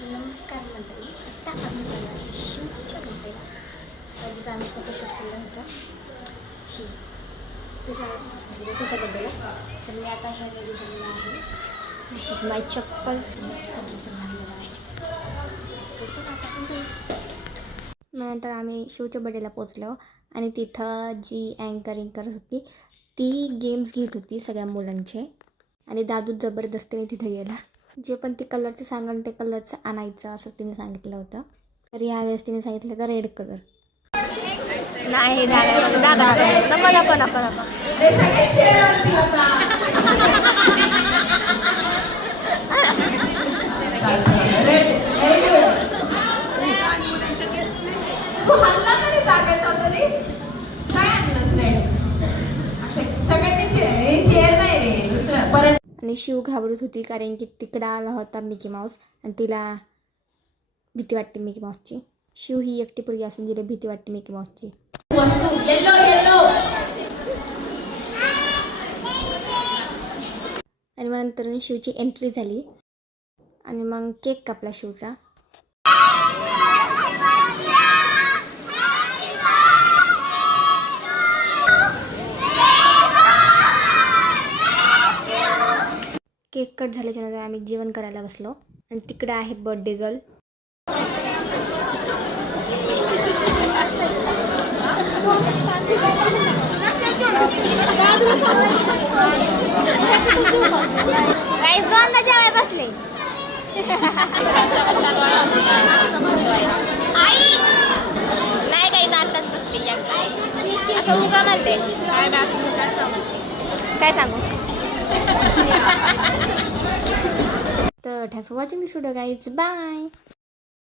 नमस्कार मंडळी. आता आम्ही जाणार आहे शिवच्या बड्डेला. त्याचं आम्ही फोटोशूट केलं होतं तिच्या बड्डेला. तर मी आता ह्या रेडी झालेला आहे. दिस इज माय चप्पल सगळं घातलेलं आहे. त्याचं आता आपण जाऊ. नंतर आम्ही शिवच्या बड्डेला पोचलो आणि तिथं जी अँकरिंग करत होती ती गेम्स घेत होती सगळ्या मुलांचे. आणि दादू जबरदस्तीने तिथे गेला. जे पण ते कलरचं सांगाल ते कलरचं आणायचं असं तिने सांगितलं होतं. तर यावेळेस तिने सांगितलं तर रेड कलर नाही. आणि शिव घाबरत होती कारण की तिकडं आला होता मिकी माऊस आणि तिला भीती वाटते मिकी माऊसची. शिव ही एकटी पोरगी असून जिला भीती वाटते मिकी माऊसची. आणि मग नंतर शिवची एंट्री झाली आणि मग केक कापला शिवचा. केक कट झाल्याच्या नंतर आम्ही जेवण करायला बसलो आणि तिकडे आहे बर्थडे गर्ल. गाईस दोनदा जेवाय बसले. नाही काही आताच बसली असं उगा म्हणले. काय सांगू. तर thanks for watching this video guys. Bye.